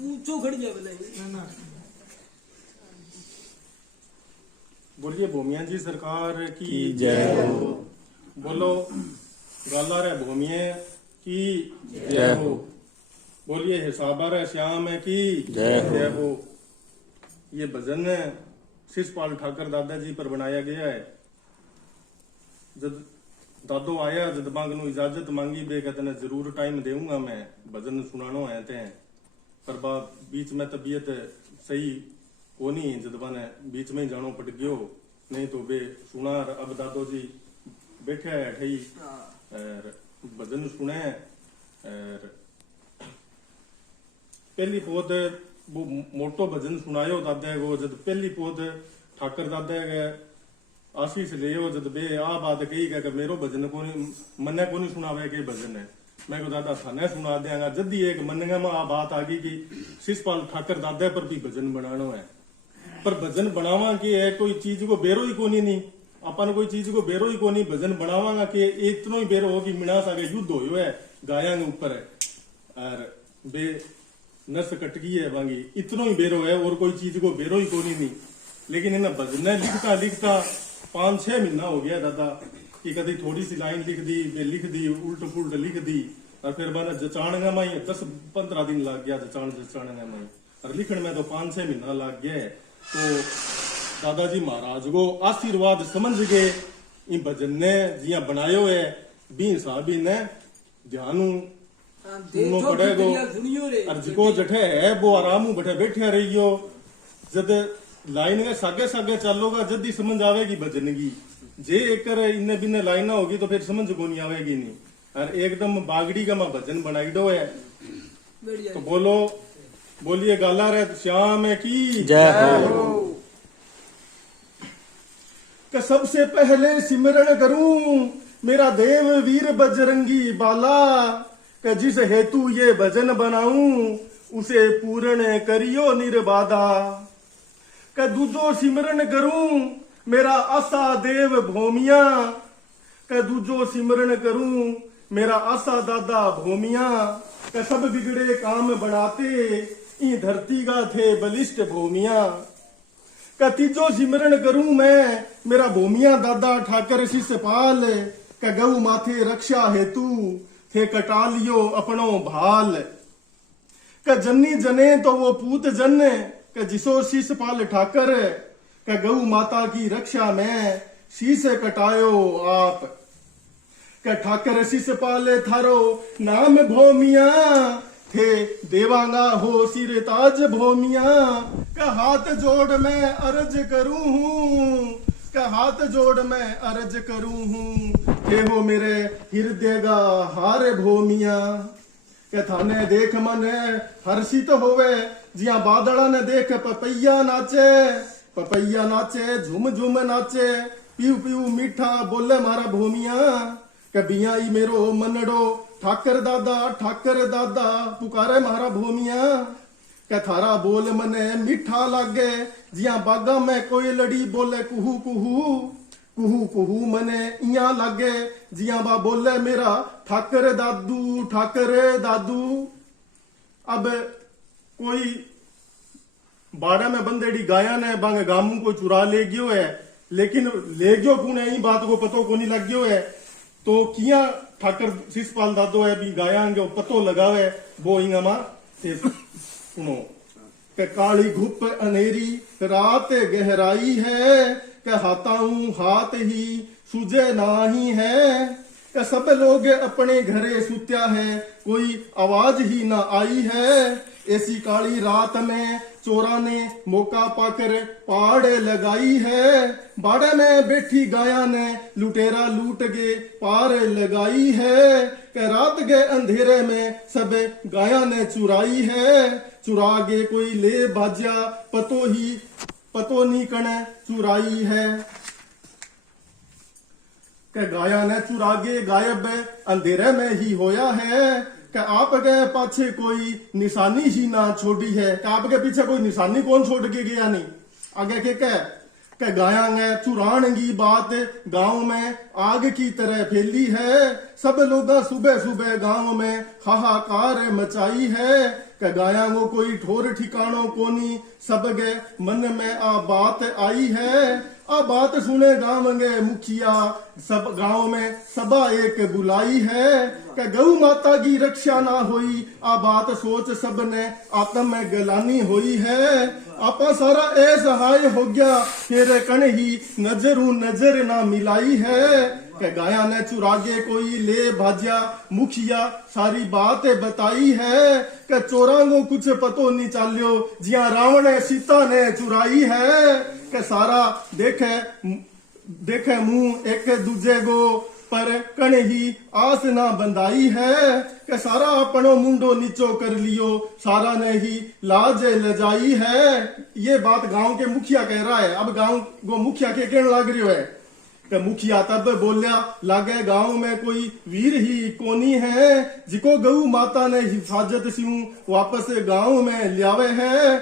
ऊंचो खड़ गया बोले। बोलिए भूमिया जी सरकार की जय हो। बोलो गाला रे भूमिये की जय हो। बोलिए हिसाबा रे श्याम की जय हो। ये भजन शिषपाल ठाकर दादाजी पर बनाया गया है। जब दादो आया जद बांग नु इजाजत मांगी बे कहते जरूर टाइम देऊंगा मैं भजन सुनानो है ते पर बा बीच में तबीयत सही कोनी जद बाने बीच में ही जानो पड़ गयो नहीं तो बे सुना। अब दादो जी बैठे है ठई और भजन सुने और पहली पोद वो मोटो भजन सुनायो दादा को जद पहली पोद ठाकर दादा के आशीष लियो जद बे आ बात कही कि मेरो भजन को मने को नहीं सुनावे के भजन है मैं को दादा थाने सुना देंगा। जद ही एक मन में आ बात आ गई कि शिषपाल ठाकर दादा पर भी भजन बनानो है पर भजन बनावा के है कोई चीज को बेरो ही कोनी नहीं अपन कोई चीज को बेरो ही कोनी भजन बनावांगा के इतनो ही बेरो हो कि मिनास आगे युद्ध होयो है गाया के ऊपर है और बे नस कटकी है वांगी इतनो ही बेरो है और कोई चीज को बेरो ही कोनी नहीं। लेकिन इन्हें भजन लिखता लिखता 5-6 महीना हो गया दादा कि कभी थोड़ी सी लाइन लिख दी उल्ट पुल्ट लिख दी और फिर मैंने जचाणगा में 10-15 दिन लग गया जचाणगा में और लिखण में तो 5-6 महीना लग गया। तो दादाजी महाराज को आशीर्वाद समझ के इन भजन ने जिया बनायो है बी हिसाब ने ध्यान सुनो पड़ेगो और जिको जठे है वो आराम बैठे बैठे रहियो जद लाइन के सागे सागे चलोगा जद ही समझ आवेगी भजन की। जे एक इन्ने बिन्ने लाइन होगी तो फिर समझ को नहीं आवेगी नहीं और एकदम बागड़ी का मैं भजन बनाई दो है। तो बोलिए गाला रे श्याम की जय हो। कि सबसे पहले सिमरण करूं मेरा देव वीर बजरंगी बाला कि जिस हेतु ये भजन बनाऊं उसे पूर्ण करियो निर्बाधा। कि दूजो सिमरन करूं मेरा आशा देव भोमिया कि दूजो सिमरन करूं मेरा आशा दादा भोमिया कि सब बिगड़े काम बनाते ई धरती का थे बलिष्ठ भोमिया। कि तीजो सिमरन करूं मैं मेरा भोमिया दादा ठाकर शिषपाल कि गऊ माथे रक्षा हेतु थे कटालियो अपनो भाल। कि जन्नी जने तो वो पूत जन कि जिसो शिषपाल ठाकर कि गऊ माता की रक्षा में शीश कटायो आप। कि ठाकर शिषपाल थारो नाम भोमिया थे देवांगा हो सिर ताज भोमिया। कि हाथ जोड़ मैं अर्ज करूं हूं कि हाथ जोड़ मैं अर्ज करूं हूं हे हो मेरे हृदय का हार भोमिया। के थाने देख मन हर्षित होवे जिया बादड़ा ने देख पपैया नाचे झुम झुम नाचे पीऊ पीऊ मीठा बोले मारा भूमिया। के बियाई मेरो मनड़ो ठाकर दादा पुकारे मारा भूमिया। के थारा बोल मने मीठा लागे जिया बागा में कोई लड़ी बोले कुहू कुहू कुहू कुहू मने इया लागे जिया बा बोले मेरा ठाकर दादू। अब कोई बाड़ा में बंदेड़ी गाया ने बांग गामू को चुरा ले गयो है लेकिन ले गयो कौन है बात को पतो को नहीं लग गयो है। तो किया ठाकर शिषपाल दादो है भी गाया पतो लगावे वो इंगा मा थे सुनो। के काली घुप अनेरी रात गहराई है के हाथाऊं हाथ ही सुझे नाही है। के सब लोग अपने घरे सुत्या है कोई आवाज ही ना आई है। ऐसी काली रात में चोरा ने मौका पाकर पाड़ लगाई है। बाड़े में बैठी गाया ने लुटेरा लूट के पार लगाई है। के रात के अंधेरे में सब गाया ने चुराई है। चुरा गे कोई ले बाजा पतो नहीं कने चुराई है। के गाया ने चुरा गे गायब अंधेरे में ही होया है। कि आपके पाछे कोई निशानी ही ना छोड़ी है कि आपके पीछे कोई निशानी कौन छोड़ के गया नहीं। आगे के के गायांगे चुरानगी बात गांव में आग की तरह फैली है। सब लोग सुबह सुबह गांव में हाहाकार मचाई है। के गायांगो कोई ठोर ठिकानो कोनी सब गे मन में आ बात आई है। आ बात सुने गांव गे मुखिया सब गांव में सभा एक बुलाई है। के गौ माता की रक्षा ना हुई आ बात सोच सब ने आत्म में गलानी हुई है। आपा सारा असहाय हो गया फिर कण ही नजरू नजर ना मिलाई है। के गाया ने चुरागे कोई ले भाज्या मुखिया सारी बात बताई है। के चोरांगो कुछ पतो नहीं चाल्यो जिया रावण ने सीता ने चुराई है। के सारा देखे मुंह एक दूजे गो पर कण ही आस ना बंधाई है। के सारा अपनो मुंडो नीचो कर लियो सारा ने ही लाज लजाई है। ये बात गांव के मुखिया कह रहा है। अब गांव को मुखिया के कहने लग रही है कि मुखिया तब बोलिया लागे गांव में कोई वीर ही कोनी है जिको गऊ माता ने हिफाजत सिंह वापस गांव में लियावे है।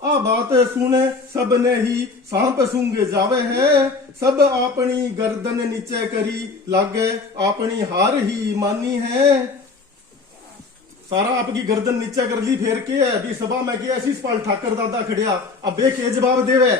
आ बात सुने सब ने ही सांप सूंघ जावे है। सब अपनी गर्दन नीचे करी लागे अपनी हार ही मानी है। सारा आपकी गर्दन नीचे कर ली फिर के अभी सभा में के शिषपाल ठाकर दादा खड़िया अब के जवाब देवे।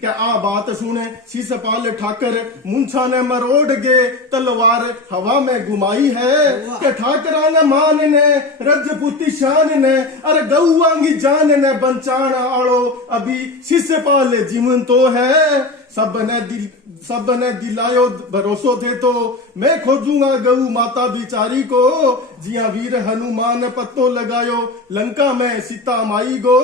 क्या आ बात सुने शिषपाल ठाकर मुंछा ने मरोड़ गे तलवार हवा में घुमाई है। क्या ठाकरा ने मान ने रजपूती शान ने अरे गौवांगी जान ने बंचाण आड़ो अभी शिषपाल जीवन तो है। सब ने दिलायो भरोसो थे तो मैं खोजूंगा गऊ माता बिचारी को जिया वीर हनुमान पत्तो लगायो लंका में सीता माई गो।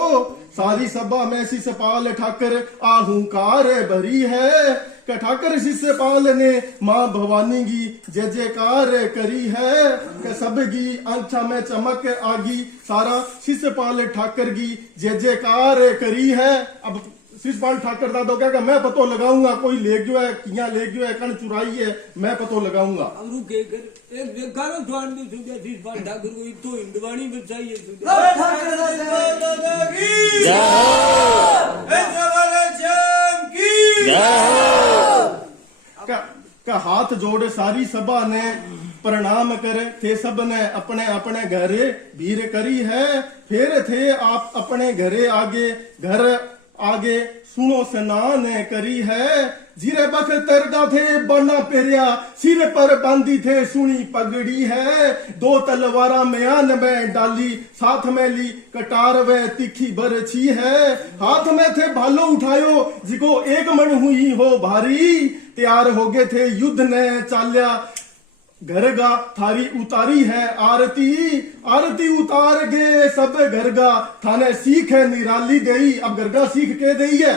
सारी सभा में शिषपाल ठाकर आहूकार भरी है। कि ठाकर शिषपाल ने माँ भवानी की जय जयकार करी है। कि सबकी आंखा में चमक आगी सारा शिषपाल ठाकर की जय जयकार करी है। अब शिषपाल ठाकर दादो क्या मैं पतो लगाऊंगा कोई ले गयो है किया ले गयो है कण चुराई है मैं पतो लगाऊंगा। अब रुके कर एक देखारो जवान में सुनिया शिषपाल ठाकुर को तो हिंदवाणी में चाहिए ठाकर दादा की जय हो। का हाथ जोड़ सारी सभा ने प्रणाम करे थे सब ने अपने अपने घरे भीर करी है। फिर थे आप अपने घरे घर आगे सुनो स्नान करी है। जीरे बख्तर का थे बना पेरिया सिर पर बांधी थे सुनी पगड़ी है। दो तलवारा म्यान में डाली साथ में ली कटार व तीखी बरछी है। हाथ में थे भालो उठायो जिको एक मन हुई हो भारी तैयार हो गए थे युद्ध ने चाल्या घरगा थारी उतारी है आरती उतार गे सब घरगा थाने सीख है निराली देई। अब घरगा सीख के देई है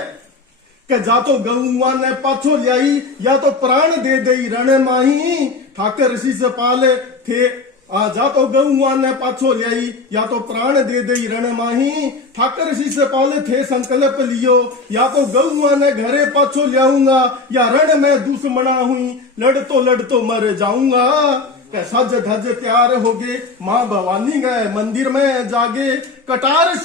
कि जा तो गऊआ ने पाछो ल्याई या तो प्राण दे देई रण माही। ठाकर शिषपाल थे जा तो गऊआ ने पाछो ल्याई या तो प्राण दे देई रण माही। ठाकर शिषपाल थे संकल्प लियो या तो गऊआ ने घरे पाछो ल्याऊंगा या रण में दुश्मना हुई लड़ तो मर जाऊंगा। सज धज तैयार हो गए माँ भवानी गए मंदिर में जागे कटार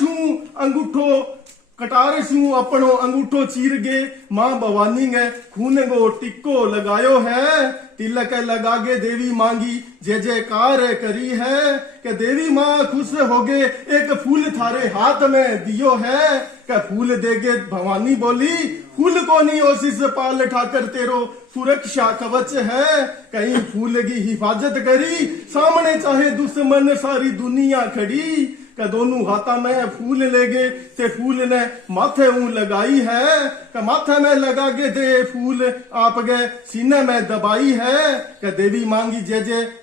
शू अपनो अंगूठो चीर गे माँ भवानी ने खून गो टिक्को लगायो है। तिलक लगा गे देवी मांगी जय जयकार करी है। कि देवी माँ खुश हो गे एक फूल थारे हाथ में दियो है। कि फूल देगे भवानी बोली फूल को नहीं ओ शिषपाल ठाकर तेरो सुरक्षा कवच है। कहीं फूल की हिफाजत करी सामने चाहे दुश्मन सारी दुनिया खड़ी। का दोनों हाथा में फूल ले गए ते फूल ने माथे लगाई है। का माथे में लगा के दे फूल आप गए सीने में दबाई है। का देवी मांगी जय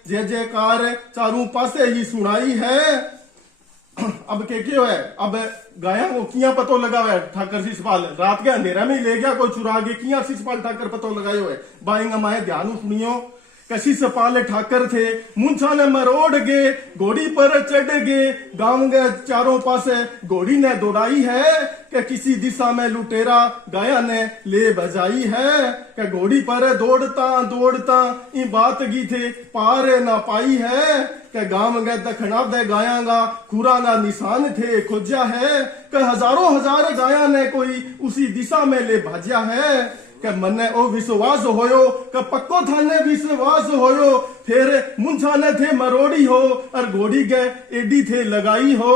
जयकार चारों पासे ही सुनाई है। अब के क्यों है अब गाया वो किया पतो लगा हुआ है ठाकर शिषपाल रात के अंधेरा में ले गया कोई चुरा के किया शिषपाल ठाकर पतो लगाए हुए बाएंगा माए ध्यान सुनियो कशी सपाल ठाकर थे मुंछा ने मरोड़ गे घोड़ी पर चढ़ गे गांव गए चारों पासे घोड़ी ने दौड़ाई है कि किसी दिशा में लुटेरा गाया ने ले बजाई है कि घोड़ी पर दौड़ता दौड़ता ई बात गी थे पार ना पाई है कि गांव गए दखना दे गायांगा खुरांगा निशान थे खोजा है कि हजारों हजार गाया ने कोई उसी दिशा में ले भाजा है कि मने ओ विश्वास होयो कि पक्को थाने विश्वास होयो फिर मुंछा ने थे मरोड़ी हो और घोड़ी के एडी थे लगाई हो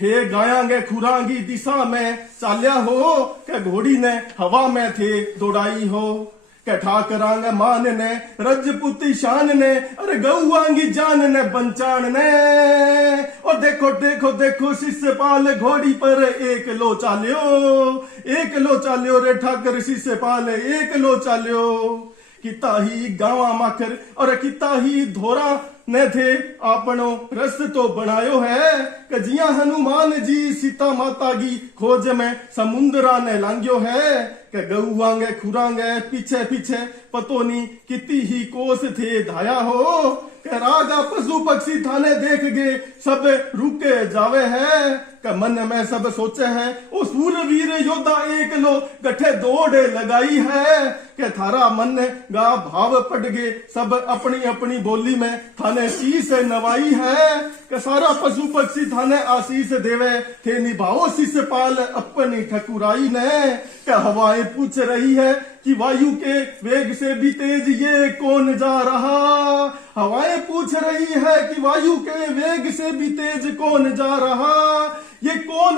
थे गायांगे खुरांगी दिशा में चाल्या हो कि घोड़ी ने हवा में थे दौड़ाई हो के ठाकरांगे मान ने रजपुती शान ने अरे गौआंगी जान ने बंचान ने और देखो देखो देखो शिष्यपाल घोड़ी पर एक लो चाल्यो रे ठाकर शिष्यपाल एक लो चाल्यो किता ही गावा माखर और किता ही धोरा ने थे आपनो रस तो बनायो है कि जिया हनुमान जी सीता माता की खोज में समुद्रा ने लांग्यो है कि गौआंगे खुरांगे पीछे पीछे पतो नहीं कितनी ही कोस थे धाया हो कि रागा पशु पक्षी थाने देख गे सब रुके जावे है कि मन में सब सोचे है ओ सूरवीर योद्धा एक लो गठे दौड़ लगाई है कि थारा मन गा भाव पड़ गे सब अपनी अपनी बोली में थाने शीश नवाई है कि सारा पशु पक्षी थाने आशीष देवे थे निभाओ शिष्यपाल अपनी ठकुराई ने कि हवाएं पूछ रही है कि वायु के वेग से भी तेज ये कौन जा रहा हवाएं पूछ रही है कि वायु के वेग से भी तेज कौन जा रहा ये कौन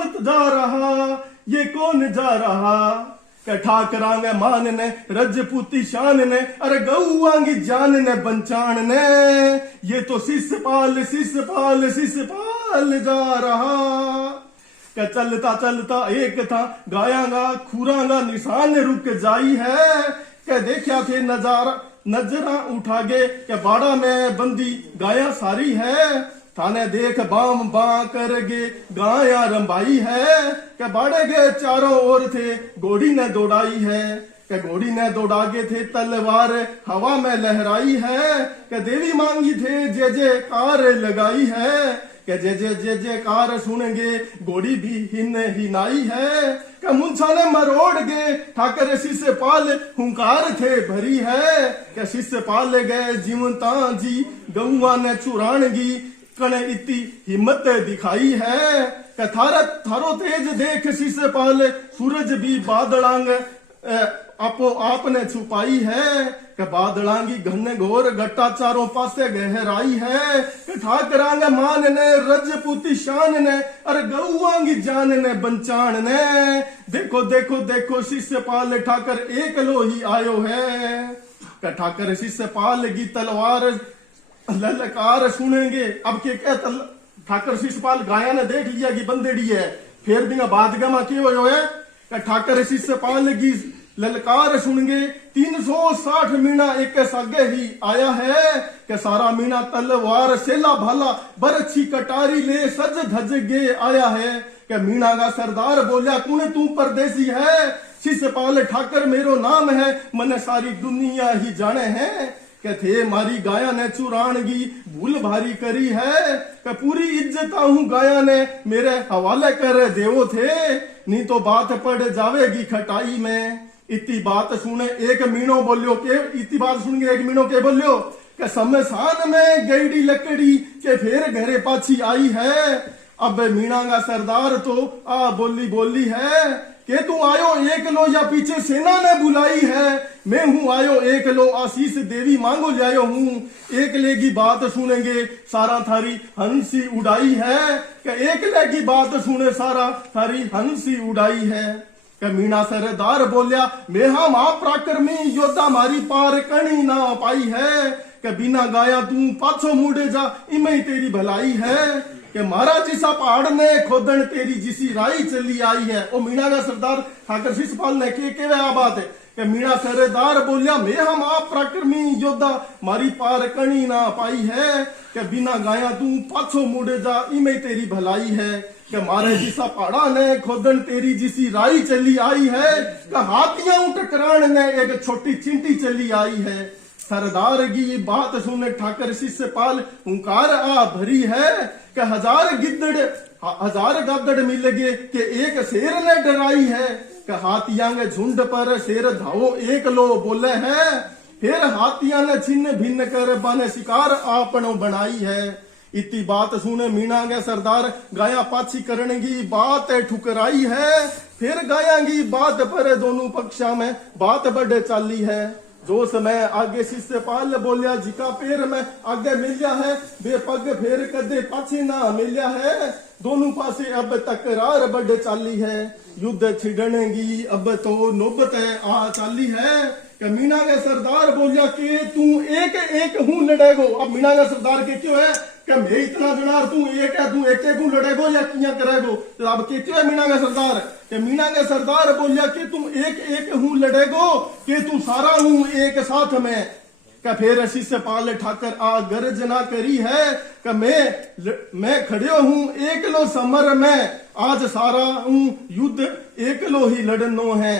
जा रहा के ठाकरांगे मान ने रजपूती शान ने अरे गौआंगी जान ने बंचान ने ये तो शिष्यपाल जा रहा के चलता चलता एक था गायांगा खुरांगा निशान रुक जाई है के देखा थे नजरा उठा गे के बाड़ा में बंदी गाया सारी है थाने देख बाम बा कर गे गाया रंबाई है के बाड़े गे चारों ओर थे घोड़ी ने दौड़ाई है के घोड़ी ने दौड़ा गे थे तलवार हवा में लहराई है के देवी मांगी थे जे जे कार लगाई है के जे कार सुनेंगे घोड़ी भी हिनाई है के मुंछा ने मरोड़ गे ठाकर शिष्यपाल हुंकार थे भरी है के शिष्यपाल गए जीवंता जी गौआ ने चुरानगी कने इतनी हिम्मत दिखाई है के थारो तेज देख शिष्यपाल सूरज भी बादलांग आपो आपने छुपाई है के बादलांगी घन घोर घट्टा चारों पासे गहराई है के ठाकरांग मान ने रजपूती शान ने अरे गौआंगी जान ने बंचान ने देखो देखो देखो शिष्यपाल ठाकर एक लो ही आयो है के ठाकर शिष्यपाल की तलवार ललकार सुनेंगे अब के ठाकर शिष्यपाल गाया ने देख लिया कि बंदेड़ी है फिर भी बादगमा क्यों है कि ठाकर शिष्यपाल की ललकार सुनेंगे 360 मीना एक सगे ही आया है कि सारा मीना तलवार सेला भाला बरछी कटारी ले सज धज गे आया है कि मीना का सरदार बोलिया कौन तू परदेसी है शिष्यपाल ठाकर मेरो नाम है मन सारी दुनिया ही जाने है के थे मारी गाया ने चुरानगी भूल भारी करी है के पूरी इज्जत हूँ गाया ने मेरे हवाले कर देवो थे नहीं तो बात पड़ जावेगी खटाई में इतनी बात सुने एक मीनो बोलियो के इतनी बात सुन के एक मीनो के बोलियो के शमशान में गईडी लकड़ी के फिर घरे पाछी आई है अब मीणा का सरदार तो आ बोली है के तू आयो एक लो या पीछे सेना ने बुलाई है मैं हूँ आयो एक लो आशीष देवी मांगो लायो हूँ एक ले की बात सुनेंगे सारा थारी हंसी उड़ाई है कि एक ले की बात सुने सारा थारी हंसी उड़ाई है कि मीणा सरदार बोलिया मैं हम आप पराक्रमी योद्धा मारी पार कणी ना पाई है कि बिना गाया तू पाछो मुड़े जा इमें तेरी भलाई है कि महाराज जिसा पहाड़ ने खोदन तेरी जिसी राई चली आई है ओ मीणा का सरदार ठाकर शिष्यपाल ने के आ बात है कि मीणा सरदार बोलिया मैं हम आप पराक्रमी योद्धा मारी पार कणी ना पाई है कि बिना गाया तू पाछो मुड़ जा इमें तेरी भलाई है कि मारे जिसा पहाड़ा ने खोदन तेरी जिसी राई चली आई है कि हाथियां टकरान ने एक छोटी चिंटी चली आई है। सरदार की बात सुन ठाकर शिष्यपाल हुंकार आ भरी है कि हजार गद्दड़ मिल गए कि एक शेर ने डराई है कि हाथियां के झुंड पर शेर धावो एक लो बोले है फिर हाथियां ने छिन्न भिन्न कर बन शिकार आपनो बनाई है। इतनी बात सुने मीणा के सरदार गाया पाछी करने की बात ठुकराई है फिर गाया की बात पर दोनों पक्षा में बात बढ़ चाली है। जो समय आगे शिष्यपाल बोलिया जिका पैर में आगे मिलिया है बे पग फेर कदे पाछे ना मिलिया है दोनों पासे अब तकरार बढ़ चाली है युद्ध छिड़नेगी अब तो नौबत आ चाली है कि मीणा के सरदार बोलिया कि तू एक एक हूं लड़ेगो। अब मीणा के सरदार के क्यों है कि मैं इतना जनार तू एक है तू एक एक हूं लड़ेगो या किया करेगो। तो अब के क्यों है मीणा के सरदार कि मीणा के सरदार बोलिया कि तुम एक एक हूं लड़ेगो कि तू सारा हूं एक साथ में कि फिर शिष्यपाल ठाकर आ गर्जना करी है कि मैं खड़े हूं एक लो समर में आज सारा हूं युद्ध एक लो ही लड़नो है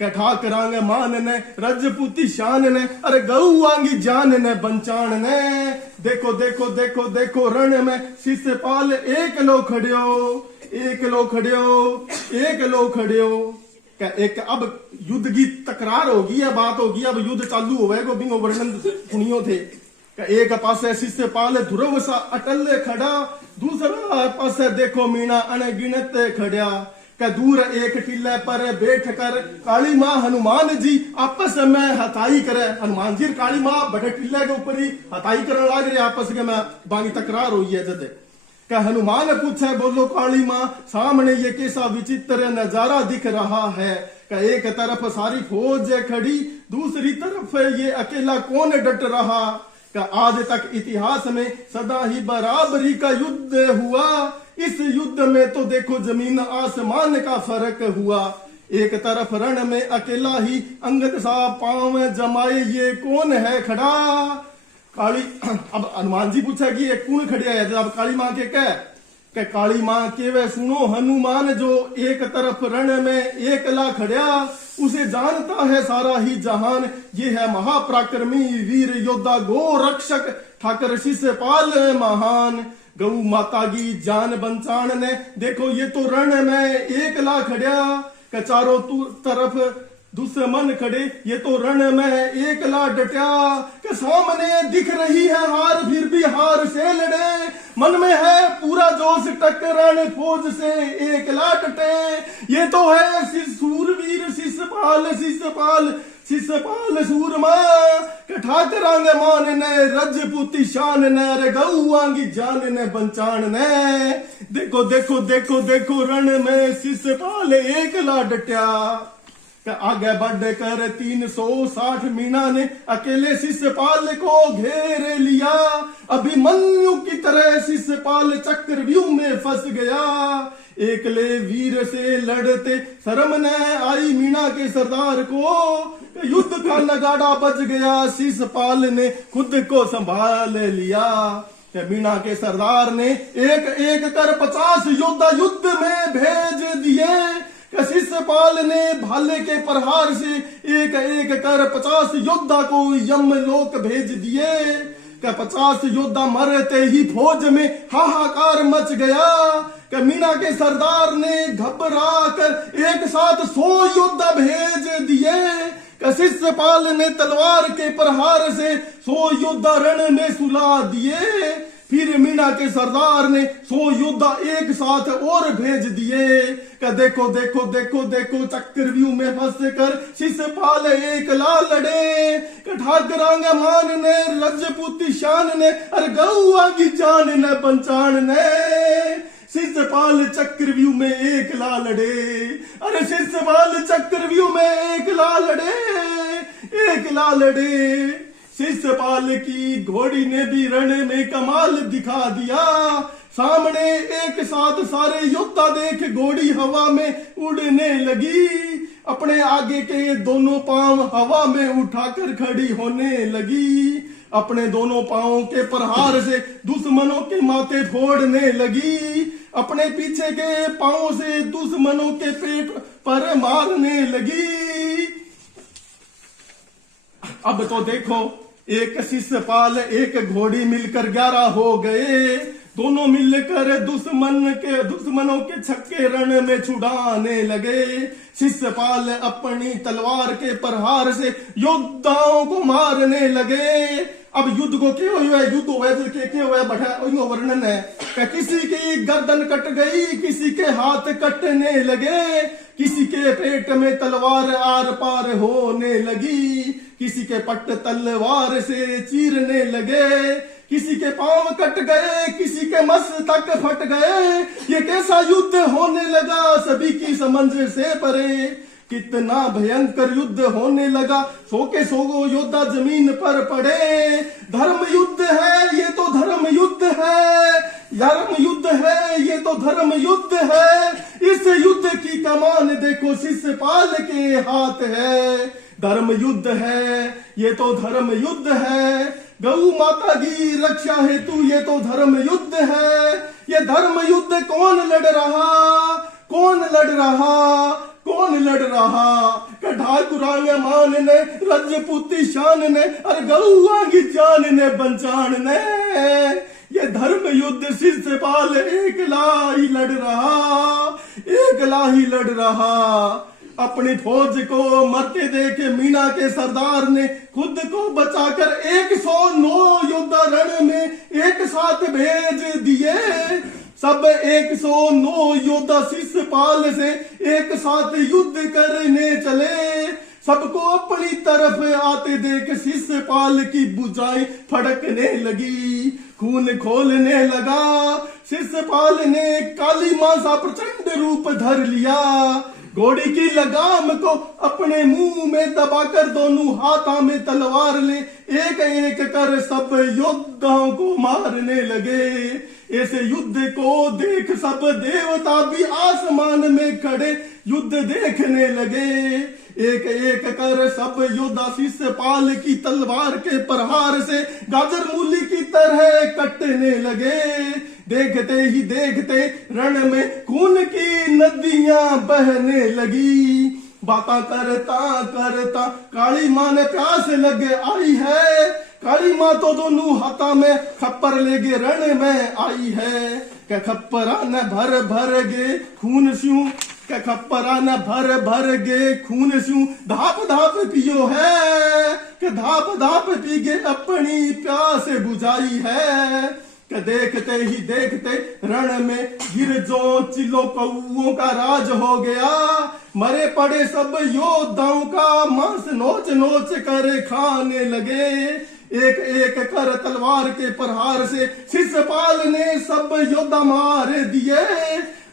कि ठाकरांगे मान ने रजपूती शान ने अरे गऊ आंगी जान ने बंचान ने देखो देखो देखो देखो रण में शिष्यपाल एक लो खड़ियो क्या एक अब युद्ध की तकरार होगी या बात होगी अब युद्ध चालू होगा बिंगो वर्णन सुनियो थे एक पासे शिष्यपाल ध्रुव सा अटल खड़ा दूसरा पासे देखो मीणा अनगिनत खड़ा का दूर एक टिल्ले पर बैठ कर काली माँ हनुमान जी आपस में हथाई करे हनुमान जी काली माँ बड़े टिल्ले के ऊपर ही हथाई करने लग रहे आपस के में बाकी तकरार हुई है जद का हनुमान पूछे बोलो काली माँ सामने ये कैसा विचित्र नजारा दिख रहा है का एक तरफ सारी फौज खड़ी दूसरी तरफ ये अकेला कौन डट रहा का आज तक इतिहास में सदा ही बराबरी का युद्ध हुआ इस युद्ध में तो देखो जमीन आसमान का फर्क हुआ एक तरफ रण में अकेला ही अंगद सा पांव जमाए ये कौन है खड़ा काली अब हनुमान जी पूछा कि ये कौन खड़िया है अब काली माँ के कह काली माँ के वे सुनो हनुमान जो एक तरफ रण में एकला खड़िया उसे जानता है सारा ही जहान ये है महापराक्रमी वीर योद्धा गो रक्षक ठाकर शिष्यपाल महान गौ माता की जान बंचान ने देखो ये तो रण में एकला खड़िया के चारों तरफ दुश्मन खड़े ये तो रण में एकला डटा के सामने दिख रही है हार फिर भी हार से लड़े मन में है पूरा जोश टकराने फौज से एकला डटे ये तो है सूरवीर शिष्यपाल सूरमा के ठाकरांगे मान ने रजपूती शान ने रे गौआंगी जान ने बंचान ने देखो देखो देखो देखो रण में शिष्यपाल एकला डटा आगे बढ़ कर 360 मीणा ने अकेले शिष्यपाल को घेर लिया अभिमन्यु की तरह शिष्यपाल चक्रव्यूह में फंस गया एकले वीर से लड़ते शर्म न आई मीणा के सरदार को युद्ध का नगाड़ा बज गया शिष्यपाल ने खुद को संभाल लिया मीणा के सरदार ने एक एक कर 50 योद्धा युद्ध में भेज दिए शिष्यपाल ने भाले के प्रहार से एक एक कर 50 योद्धा को यमलोक भेज दिए कि 50 योद्धा मरते ही फौज में हाहाकार मच गया कि मीणा के सरदार ने घबरा कर एक साथ 100 योद्धा भेज दिए कि शिष्यपाल ने तलवार के प्रहार से 100 योद्धा रण में सुला दिए फिर मीणा के सरदार ने 100 योद्धा एक साथ और भेज दिए कि देखो देखो देखो देखो चक्रव्यूह में फंस कर शिष्यपाल एकला लड़े कि ठाकरांगे मान ने रजपूती शान ने अरे गौआ की जान ने पंचान ने शिष्यपाल चक्रव्यूह में एकला लड़े अरे शिष्यपाल चक्रव्यूह में एकला लड़े शिष्यपाल की घोड़ी ने भी रण में कमाल दिखा दिया सामने एक साथ सारे योद्धा देख घोड़ी हवा में उड़ने लगी अपने आगे के दोनों पांव हवा में उठाकर खड़ी होने लगी। अपने दोनों पांवों के प्रहार से दुश्मनों के माथे फोड़ने लगी। अपने पीछे के पांवों से दुश्मनों के पेट पर मारने लगी। अब तो देखो, एक शिष्यपाल एक घोड़ी मिलकर 11 हो गए। दोनों मिलकर दुश्मनों के छक्के रण में छुड़ाने लगे। शिष्यपाल अपनी तलवार के प्रहार से योद्धाओं को मारने लगे। अब युद्ध को क्यों हुआ, युद्ध हुआ क्यों हुआ बैठा वर्णन है कि किसी की गर्दन कट गई, किसी के हाथ कटने लगे, किसी के पेट में तलवार आर पार होने लगी, किसी के पट्ट तलवार से चीरने लगे, किसी के पांव कट गए, किसी के मस्तक फट गए। ये कैसा युद्ध होने लगा, सभी की समझ से परे। कितना भयंकर युद्ध होने लगा, 100 के 100 योद्धा जमीन पर पड़े। धर्म युद्ध है ये तो धर्म युद्ध है, धर्म युद्ध है ये तो धर्म युद्ध है। इस युद्ध की कमान देखो शिष्यपाल के हाथ है। धर्म युद्ध है ये तो धर्म युद्ध है, गौ माता की रक्षा हेतु ये तो धर्म युद्ध है। ये धर्म युद्ध कौन लड़ रहा, कौन लड़ रहा, कौन लड़ रहा? ठाकुरांग मान ने, रजपूती शान ने, अरे गौआ की जान ने, बंचान ने। ये धर्म युद्ध शिष्यपाल एकला ही लड़ रहा, एकला ही लड़ रहा। अपनी फौज को मरते देख मीना के सरदार ने खुद को बचाकर 109 योद्धा रण में एक साथ भेज दिए। सब 109 योद्धा शिष्यपाल से एक साथ युद्ध करने चले। सबको अपनी तरफ आते देख शिष्यपाल की भुजाएं फड़कने लगी, खून खोलने लगा। शिष्यपाल ने काली मां सा प्रचंड रूप धर लिया। घोड़ी की लगाम को अपने मुंह में दबाकर दोनों हाथों में तलवार ले एक एक कर सब योद्धाओं को मारने लगे। ऐसे युद्ध को देख सब देवता भी आसमान में खड़े युद्ध देखने लगे। एक एक कर सब योद्धा शिष्यपाल की तलवार के प्रहार से गाजर मूली की तरह कटने लगे। देखते ही देखते रण में खून की नदियां बहने लगी। बाता करता करता काली मां ने प्यास लग आई है। काली मां तो दोनों हाथा में खप्पर लेके रण में आई है। क्या खप्परा न भर भर गे खून स्यूं, क्या खप्परा न भर भर गे खून स्यूं, धाप धाप पियो है। क्या धाप धाप पी गे अपनी प्यास बुझाई है। कि देखते ही देखते रण में गिरजो चिलो कौओं का राज हो गया। मरे पड़े सब योद्धाओं का मांस नोच नोच कर खाने लगे। एक एक कर तलवार के प्रहार से शिष्यपाल ने सब योद्धा मार दिए।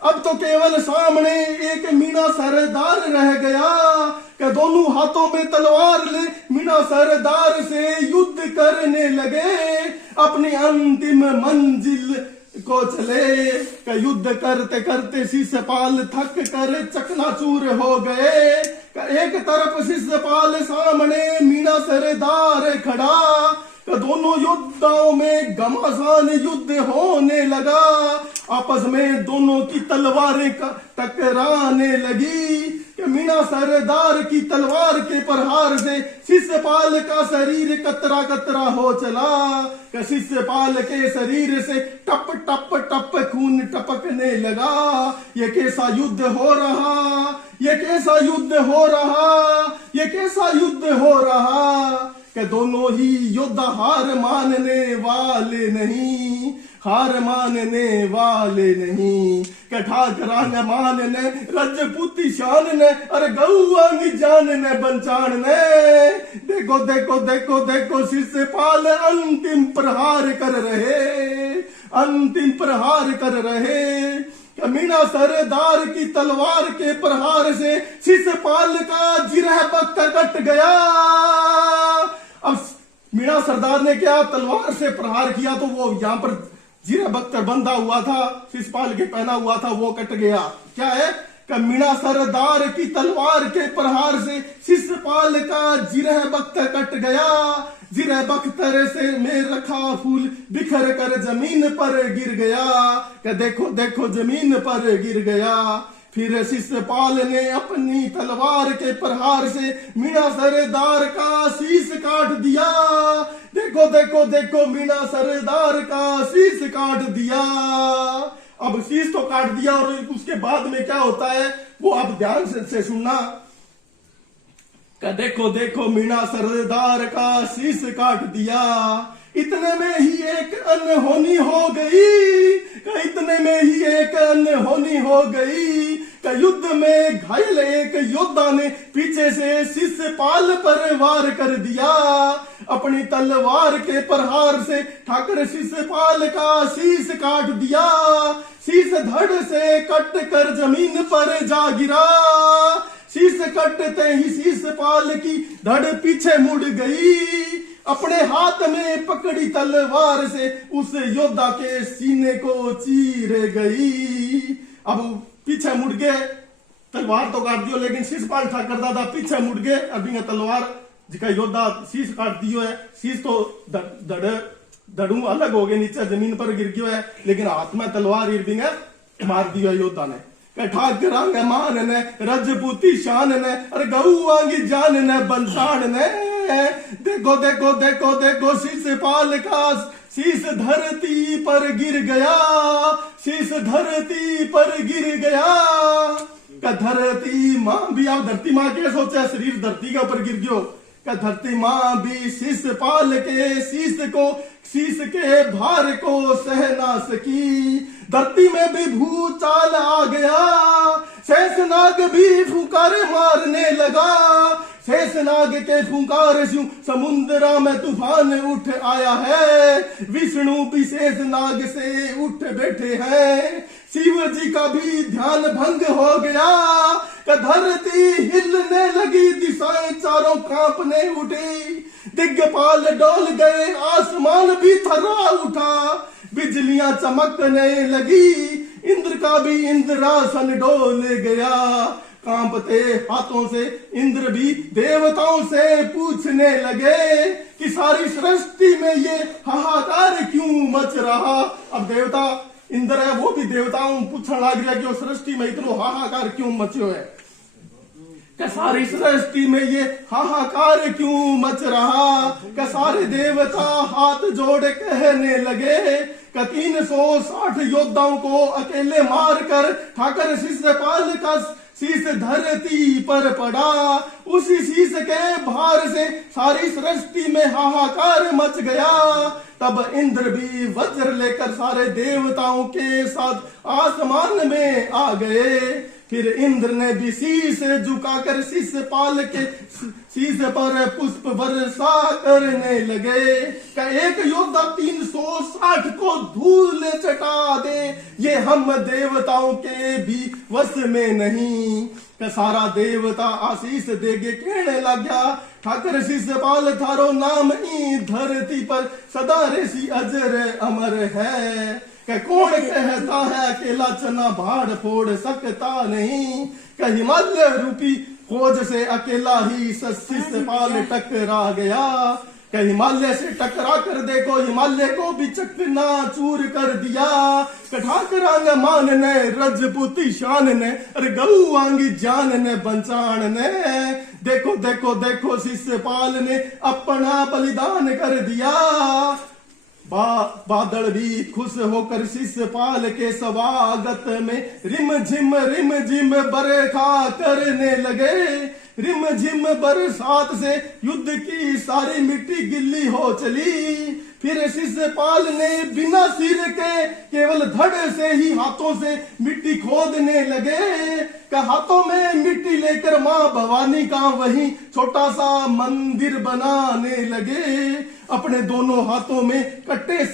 अब तो केवल सामने एक मीना सरदार रह गया। कि दोनों हाथों में तलवार ले मीना सरदार से युद्ध करने लगे। अपनी अंतिम मंजिल को चले। कि युद्ध करते करते शिष्यपाल थक कर चकनाचूर हो गए। एक तरफ शिष्यपाल सामने मीना सरदार खड़ा। दोनों योद्धाओं में घमासान युद्ध होने लगा। आपस में दोनों की तलवारें टकराने लगी। कि मीना सरदार की तलवार के प्रहार से शिष्यपाल का शरीर कतरा कतरा हो चला। कि शिष्यपाल के शरीर से टप टप टप खून टपकने लगा। ये कैसा युद्ध हो रहा, ये कैसा युद्ध हो रहा, ये कैसा युद्ध हो रहा। कि दोनों ही योद्धा हार मानने वाले नहीं, हार मानने वाले नहीं। कि ठाकरांग मान ने, रजपूती शान ने, अरे गौआंगी जान ने, बंचान ने। देखो देखो देखो देखो शिष्यपाल अंतिम प्रहार कर रहे, अंतिम प्रहार कर रहे। मीना सरदार की तलवार के प्रहार से शिष्यपाल का जिरह बख्तर कट गया। अब मीना सरदार ने क्या तलवार से प्रहार किया तो वो यहाँ पर जीरा बख्तर बंधा हुआ था, शिष्यपाल के पहना हुआ था, वो कट गया। क्या है मीणा सरदार की तलवार के प्रहार से शिशुपाल का जिरह बख्त कट गया। जिरह बख्तर से में रखा फूल बिखर कर जमीन पर गिर गया। कि देखो देखो जमीन पर गिर गया। फिर शिशुपाल ने अपनी तलवार के प्रहार से मीणा सरदार का शीश काट दिया। देखो देखो देखो मीणा सरदार का शीश काट दिया। अब शीश तो काट दिया और उसके बाद में क्या होता है वो आप ध्यान से सुनना। देखो देखो मीणा सरदार का शीश काट दिया। इतने में ही एक अनहोनी हो गई। इतने में ही एक अनहोनी हो गई। युद्ध में घायल एक योद्धा ने पीछे से शिशुपाल पर वार कर दिया। अपनी तलवार के प्रहार से ठाकर शिशुपाल का शीश काट दिया। शीश धड़ से कट कर जमीन पर जा गिरा। शीश कटते ही शिशुपाल की धड़ पीछे मुड़ गई। अपने हाथ में पकड़ी तलवार से उस योद्धा के सीने को चीर गई। अब पीछे मुड़ गए, तलवार तो काट दियो लेकिन शिशुपाल ठाकर दादा पीछे मुड़ गए। अभी तलवार जिका योद्धा शीश काट दियो है, शीश तो धड़ू अलग हो गए, नीचे जमीन पर गिर गयो है, लेकिन हाथ में तलवार मार दियो है योद्धा ने। ठाकरांग मान ने रजपूती शान ने अरे गौआंगी जान ने बंसाण ने। देखो देखो देखो देखो शिशुपाल का शीश धरती पर गिर गया। शीश धरती पर गिर गया। धरती माँ भी, आप धरती माँ के सोचा शरीर धरती के ऊपर गिर गयो। धरती माँ भी शिशुपाल के शीश के भार को सह ना सकी। धरती में भी भूचाल आ गया। शेषनाग भी फुंकार मारने लगा। शेषनाग के फुंकार से समुद्रा में तूफान उठ आया है। विष्णु भी शेषनाग से उठ बैठे हैं। शिव जी का भी ध्यान भंग हो गया। धरती हिलने लगी, दिशाएं चारों कांपने उठी। दिग्गपाल डोल गए, आसमान भी थर्रा उठा। बिजलियां चमकने लगी, इंद्र का भी इंद्रासन डोल गया। कांपते हाथों से इंद्र भी देवताओं से पूछने लगे कि सारी सृष्टि में ये हाहाकार क्यों मच रहा। अब देवता इंद्र है वो भी देवताओं पूछने लग गया कि सृष्टि में इतना हाहाकार क्यों मचो है। क्या सारी सृष्टि में ये हाहाकार क्यों मच रहा। क्या सारे देवता हाथ जोड़ कहने लगे कि 360 योद्धाओं को अकेले मारकर ठाकर शिशुपाल का शीश धरती पर पड़ा। उसी शीश के भार से सारी सृष्टि में हाहाकार मच गया। तब इंद्र भी वज्र लेकर सारे देवताओं के साथ आसमान में आ गए। फिर इंद्र ने भी शीश झुकाकर शिशुपाल के शीश पर पुष्प वर्षा करने लगे। का एक योद्धा 360 को धूल चटा दे, ये हम देवताओं के भी वश में नहीं। का सारा देवता आशीष देगे कहने लग गया, ठाकर शिशुपाल थारो नाम ई धरती पर सदा ऋषि अजर अमर है। क्या कौन कहता है अकेला चना भाड़ फोड़ सकता नहीं। क्या हिमालय रूपी खोज से अकेला ही शिशुपाल टकरा गया। क्या हिमालय से टकरा कर देखो, हिमालय को भी चकना चूर कर दिया। ठाकरांग मान ने रजपूती शान ने अरे गौआंगी जान ने बंचान ने। देखो देखो देखो शिशुपाल ने अपना बलिदान कर दिया। बादल भी खुश होकर शिशुपाल के स्वागत में रिम झिम बरखा करने लगे। रिम झिम बरसात से युद्ध की सारी मिट्टी गिल्ली हो चली। फिर शिशुपाल ने बिना सिर के केवल धड़ से ही हाथों से मिट्टी खोदने लगे। का हाथों में मिट्टी लेकर माँ भवानी का वही छोटा सा मंदिर बनाने लगे। अपने दोनों हाथों में कट्टे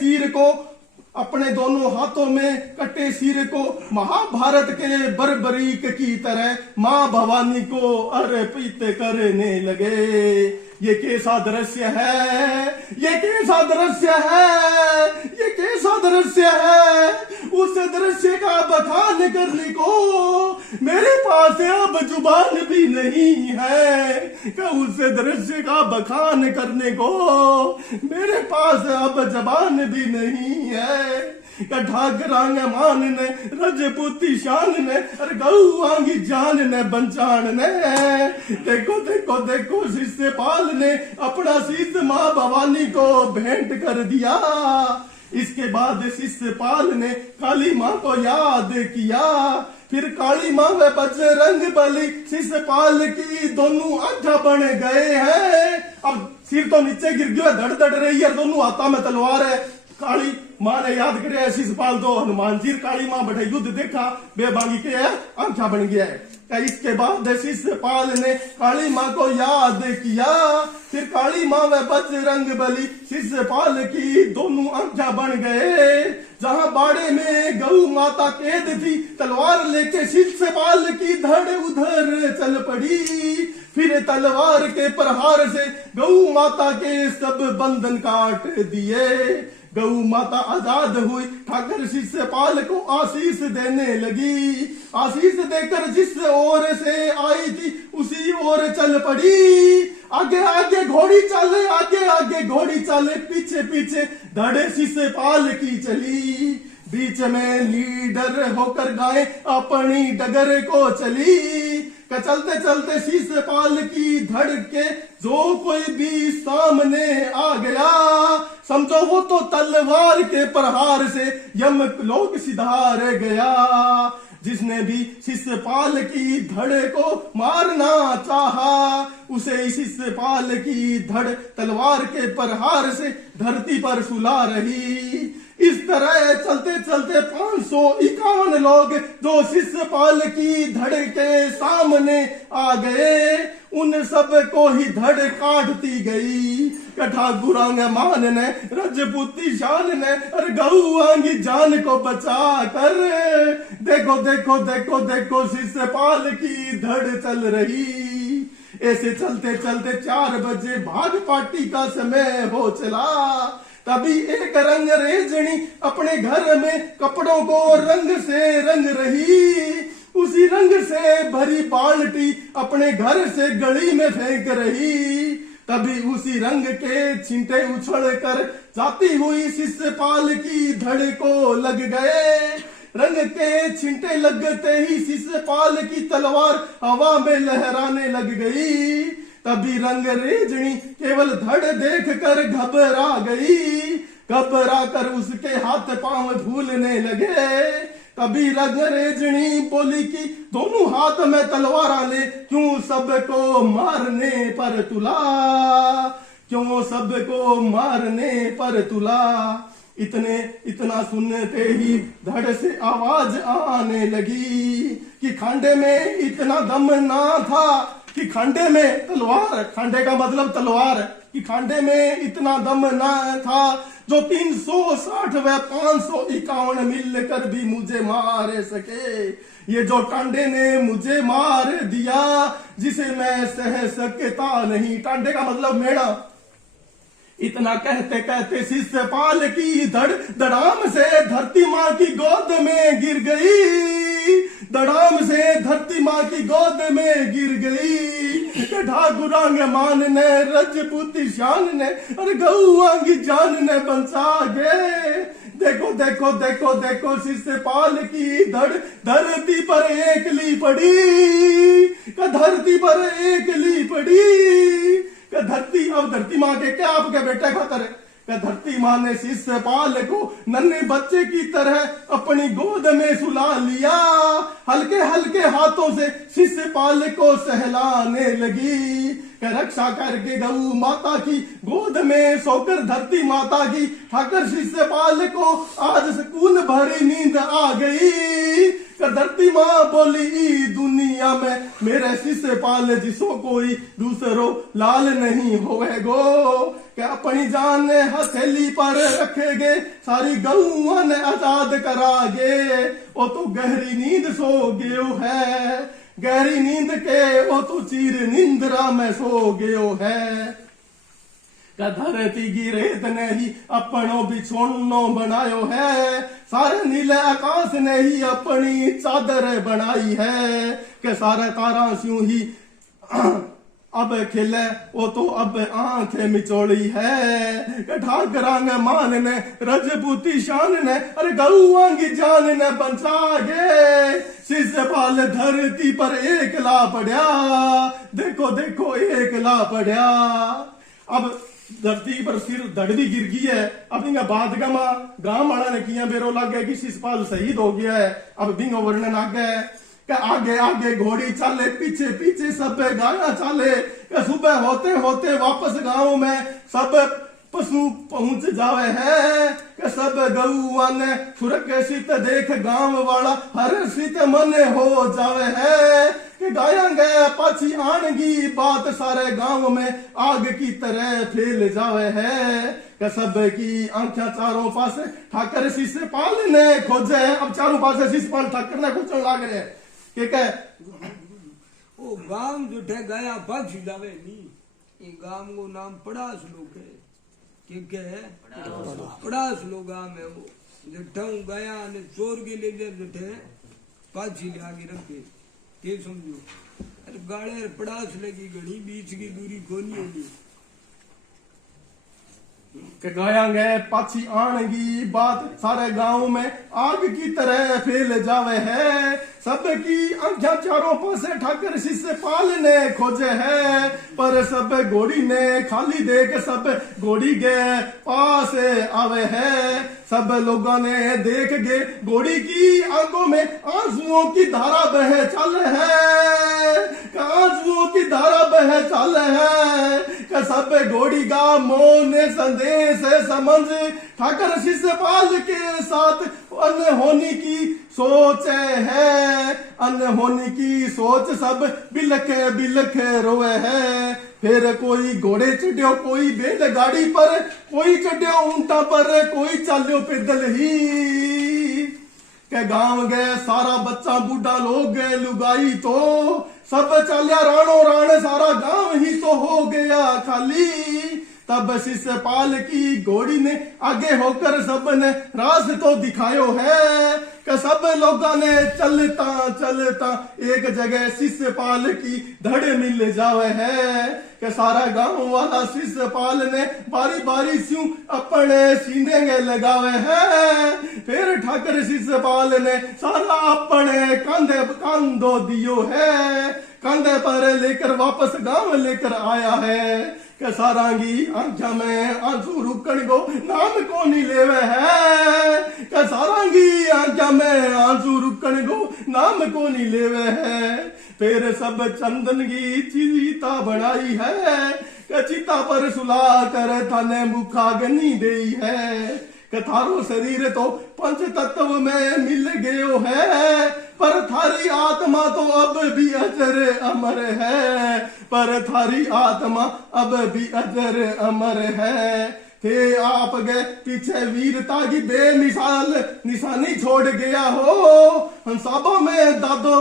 सिर को महाभारत के बर्बरीक की तरह माँ भवानी को अर्पित करने लगे। ये कैसा दृश्य है, ये कैसा दृश्य है, ये कैसा दृश्य है। उस दृश्य का बखान करने को मेरे पास अब जुबान भी नहीं है। क्या उस दृश्य का बखान करने को मेरे पास अब जबान भी नहीं है। ठाकरांग मान ने रजपूती शान ने अरे गऊ आंगी जान ने बंचान ने। देखो देखो देखो शिष्यपाल ने अपना शीश माँ भवानी को भेंट कर दिया। इसके बाद शिष्यपाल ने काली माँ को याद किया। फिर काली माँ व बजरंग बली शिष्यपाल की दोनों आंखा बन गए हैं। अब सिर तो नीचे गिर गया, धड़ धड़ रही है, दोनों हाथों में तलवार है। काली माँ ने याद करे शिष्यपाल तो हनुमान जी काली माँ बैठे युद्ध देखा बेबांगी के है आंखा बन गया है। इसके बाद शिष्यपाल ने काली माँ को याद किया। फिर काली माँ व बजरंग बली शिष्यपाल की दोनों आंखा बन गए। जहाँ बाड़े में गौ माता कैद थी तलवार लेके शिष्यपाल की धड़ उधर चल पड़ी। फिर तलवार के प्रहार से गौ माता के सब बंधन काट दिए। गौ माता आजाद हुई, ठाकर शिष्यपाल को आशीष देने लगी। आशीष देकर जिस ओर से आई थी उसी ओर चल पड़ी। आगे आगे घोड़ी चले, आगे आगे घोड़ी चले, पीछे पीछे धड़े शिष्यपाल की चली। बीच में लीडर होकर गाय अपनी डगर को चली। चलते चलते शिष्यपाल की धड़ के जो कोई भी सामने आ गया समझो वो तो तलवार के प्रहार से यम लोक सिधार गया। जिसने भी शिष्यपाल की धड़ को मारना चाहा उसे शिष्यपाल की धड़ तलवार के प्रहार से धरती पर सुला रही। इस तरह चलते चलते 551 लोग जो शिष्यपाल की धड़ के सामने आ गए उन सब को ही धड़ काटती गई। ठाकुरांग मान ने रजपूती शान ने और गौआंगी जान को बचा कर देखो देखो देखो देखो शिष्यपाल की धड़ चल रही। ऐसे चलते चलते 4 बजे भाग पार्टी का समय हो चला। तभी एक रंग रेजनी अपने घर में कपड़ों को रंग से रंग रही। उसी रंग से भरी बाल्टी अपने घर से गली में फेंक रही। तभी उसी रंग के छींटे उछल कर जाती हुई शिष्यपाल की धड़ को लग गए। रंग के छींटे लगते ही शिष्यपाल की तलवार हवा में लहराने लग गई। तभी रंग रेजनी केवल धड़ देखकर घबरा गई। घबरा कर उसके हाथ पांव फूलने लगे। तभी रंग रेजनी बोली कि दोनों हाथ में तलवार ले क्यों सबको मारने पर तुला, क्यों सबको मारने पर तुला। इतना सुनते ही धड़ से आवाज आने लगी कि खांडे में इतना दम ना था कि खांडे में तलवार, खांडे का मतलब तलवार, कि खांडे में इतना दम ना था जो 360 व 551 मिलकर भी मुझे मार सके। ये जो टांडे ने मुझे मार दिया जिसे मैं सह सकता नहीं। टांडे का मतलब मेढ़ा। इतना कहते कहते शिष्यपाल की धड़ धड़ाम से धरती माँ की गोद में गिर गई। धड़ाम से धरती माँ की गोद में गिर गई। ठाकुरांग मान ने रजपूती शान ने और गौआंगी जान ने बंचा गए। देखो देखो देखो देखो शिष्यपाल की धड़ धरती पर एकली पड़ी। धरती पर एकली पड़ी। धरती, अब धरती माँ के क्या आपके बेटे खातर है। धरती माँ ने शिष्यपाल को नन्हे बच्चे की तरह अपनी गोद में सुला लिया। हल्के हल्के हाथों से शिष्यपाल को सहलाने लगी। रक्षा करके गौ माता की गोद में सोकर धरती माता की ठाकर शिष्यपाल को आज सुकून भरी नींद आ गई। धरती माँ बोली दुनिया में मेरे शिष्यपाल जिसो कोई दूसरो लाल नहीं होवे गो। क्या अपनी जान हथेली पर रखेगे सारी गौआ ने आजाद करागे। वो तो गहरी नींद सो गयो है, गहरी नींद के वो तो चीर निंद्रा में सो गयो है। का धरती की रेत ने ही अपनो बिछोनो बनायो है, सारे नीले आकाश ने ही अपनी चादर बनाई है, के सारे तारा स्यूं ही अब खिले वो तो अब आंखें मिचोड़ी है, ठाकरा ने मान ने रजपूती शान ने अरे गौआं की जान ने बचा गे, शिषपाल धरती पर एकला पड़ा, देखो देखो एकला पड़ा। अब धरती पर सिर धड़ भी गिर गई है। अब इनका बाद गांव वाला ने किया बेरो लग गया कि शिषपाल शहीद हो गया है। अब बिंगो वर्णन आ गया कि आगे आगे घोड़ी चाले, पीछे पीछे सब गाया चाले, सुबह होते होते वापस गांव में सब पशु पहुंच जावे है, कि सब गौआ ने सुरक्षित देख गांव वाला हर्षित मन हो जावे है, कि गाया गया पाछी आनगी बात सारे गांव में आग की तरह फैल जावे है, कि सब की आंखें चारों पास ठाकर शिषपाल ने खोजे। अब चारों पास शिषपाल ठाकर ने खोजने लग रहे हैं कि वो गांव जो ठे गया पक्ष जावे नी, ये गांव को नाम पड़ास लोग है, क्या है पड़ास लोग गांव है वो, जठा गया ने चोर के ले जठे पाछी ले आगे रखे के समझो, अरे गाड़े पड़ास लगी घनी बीच की दूरी कोनी होगी, कि गाया गए पाछी आनगी बात सारे गांव में आग की तरह फैल जावे है, सबकी आंखें चारों पास ठाकर शिषपाल ने खोजे है, पर सब घोड़ी ने खाली देख सब घोड़ी के पास आवे है, सब लोगों ने देख गए घोड़ी की आंखों में आंसुओं की धारा बह चल है, आंसुओं की धारा बह चल है, कि सब घोड़ी का मौन संदेश समझ ठाकर शिषपाल के साथ अनहोनी की सोच है, अनहोनी की सोच सब बिलखे बिलखे रोए है, फिर कोई घोड़े चढ़ियो कोई बैलगाड़ी पर, कोई चढ़ियो ऊंटा पर, कोई चालियो पैदल ही, के गांव गए सारा बच्चा बूढ़ा लोग गए लुगाई तो सब चालिया राणो राण सारा गांव ही तो हो गया खाली, तब शिषपाल की घोड़ी ने आगे होकर सबने रास तो दिखायो है, कि सब लोगों ने चलता चलता एक जगह शिषपाल की धड़ मिल जावे है, कि सारा गांव वाला शिषपाल ने बारी बारी स्यूं अपने सीने लगावे है, फिर ठाकर शिषपाल ने सारा अपने कांधो दियो है, कंधे पर लेकर वापस गांव लेकर आया है, कि सारांगी आंखा में आंसू रुकन को नाम को नहीं लेवे है, कि सारांगी आंखा में आंसू रुकन को नाम को नहीं लेवे है, फिर सब चंदन की चीता बनाई है, कि चिता पर सुला कर थाने मुखाग्नि देई है, कि थारो शरीर तो पंच तत्व में मिल गयो है, पर थारी आत्मा तो अब भी अजर अमर है, पर थारी आत्मा अब भी अजर अमर है, थे आप गए पीछे वीरता की बेमिसाल निशानी छोड़ गया हो, हंसाबा में दादो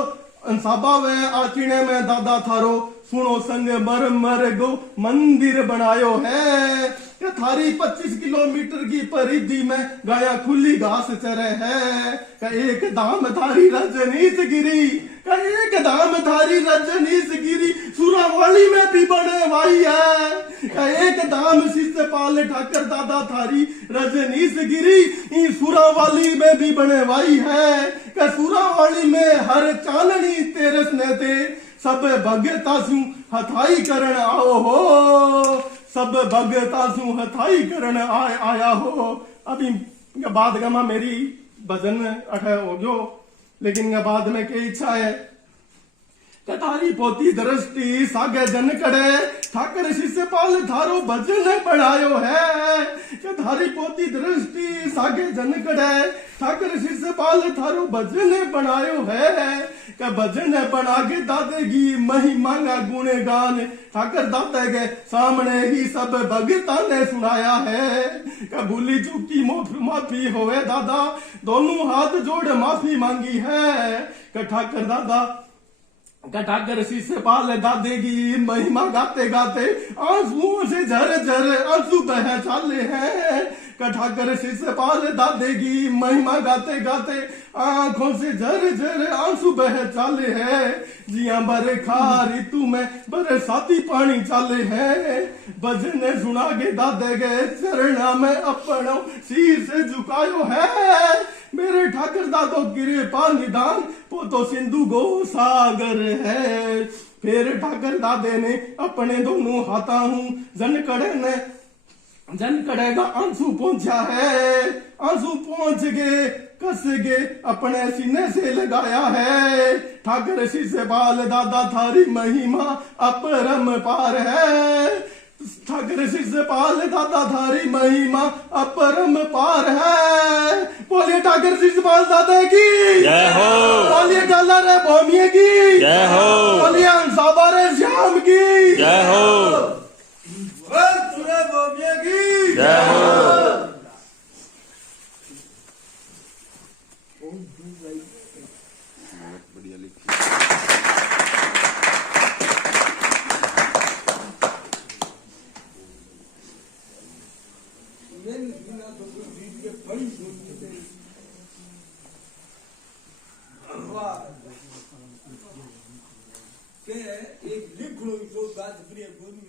हंसाबा में आचीने में दादा थारो सुनो संग मर मर गो मंदिर बनायो है, कि थारी 25 किलोमीटर की परिधि में गाया खुली घास चरे है, कि एक धाम थारी रजनीश गिरी, कि एक धाम थारी रजनीश गिरी सुरावाली में भी बने भाई है, कि एक धाम शिषपाल ठाकर दादा थारी रजनीश गिरी सुरावाली में भी बने भाई है, कि सुरावाली में हर चांदनी तेरस ने थे सब भगता सु हथाई करण आओ हो, सब भगता सु हथाई करण आया हो। अभी बाद गमा मेरी भजन अठे हो गयो, लेकिन बाद में क्या इच्छा है, कतारी पोती दृष्टि सागे जन कड़े ठाकर शिषपाल थारो भजन बढ़ायो है, कतारी पोती दृष्टि सागे जन कड़े ठाकर शिषपाल थारो भजन बनायो है, का भजन बना के दादे की महिमा का गुणगान ठाकर दाते के सामने ही सब भगता ने सुनाया है, का भूली चूकी माफी होवे दादा दोनों हाथ जोड़ माफी मांगी है, का ठाकर दादा ठाकर शीशे पाल दादे की महिमा गाते गाते आंसुओं से झर झर आंसू बह चाले हैं। ठाकर शीशे पाल दादे की महिमा गाते गाते आंखों से झर झर आंसू बह चाले हैं। जिया बरखा ऋतु में बरसाती पानी चाले हैं। भजन सुना के दादे गए चरणा में अपनो शीर से झुकायो है। मेरे ठाकर दादो कृपा निदान पोतो सिंधु गो सागर है। फिर ठाकर दादे ने अपने दोनों हाथा हूँ जन कड़ेगा आंसू पहुंचा है। आंसू पहुंच गए कस गए अपने सीने से लगाया है। ठाकर शीशे बाल दादा थारी महिमा अपरम पार है। ठाकर शीशे पाल दादा थारी महिमा अपरम पार है। बोलिए ठाकर शीशे पाल दादा की जय हो। बोलिए गाला रे भौमिया की जय हो। बोलिए अंसाबा रे श्याम की जय हो। सुरे बोबिया की जय हो। मैंने सुना तो कोई बीच के बड़ी सुनते थे। वाह के एक लिखड़ो सो गाज प्रिय गुरु